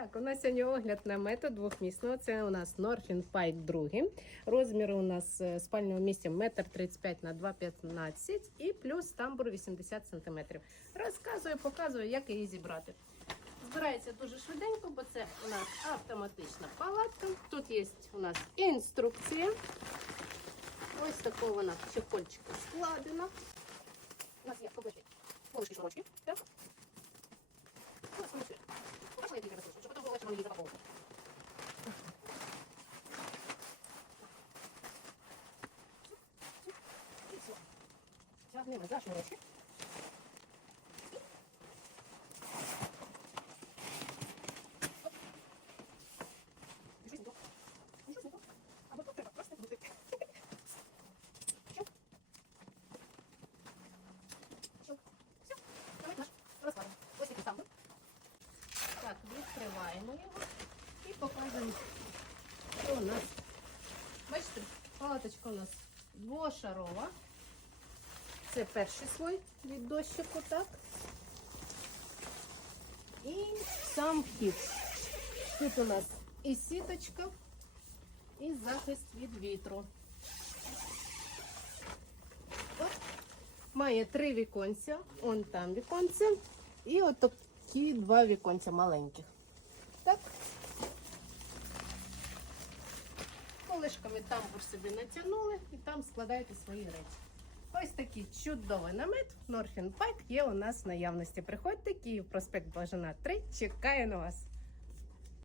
Так, у нас сьогодні огляд намету двохмісного. Це у нас Norfin Pike 2. Розміри у нас спального місця 1,35 на 2,15 і плюс тамбур 80 см. Розказую, показую, як її зібрати. Збирається дуже швиденько, бо це у нас автоматична палатка. Тут є у нас інструкція. Ось такого вона в складена. У нас є колишні полишки шнурочки. Так. Ось такий тамбур. Так, відкриваємо його і показуємо. Бачите, палаточка у нас двошарова. Це перший слой від дощику, так. І сам вхід. Тут у нас і сіточка, і захист від вітру. От. Має три віконця, он там віконце, і от такі два віконця маленьких. Так. Колишками тамбур собі натягнули і там складаєте свої речі. Ось такий чудовий намет Норфін Пайк є у нас в наявності. Приходьте, Київ, проспект Блажина 3. Чекаю на вас.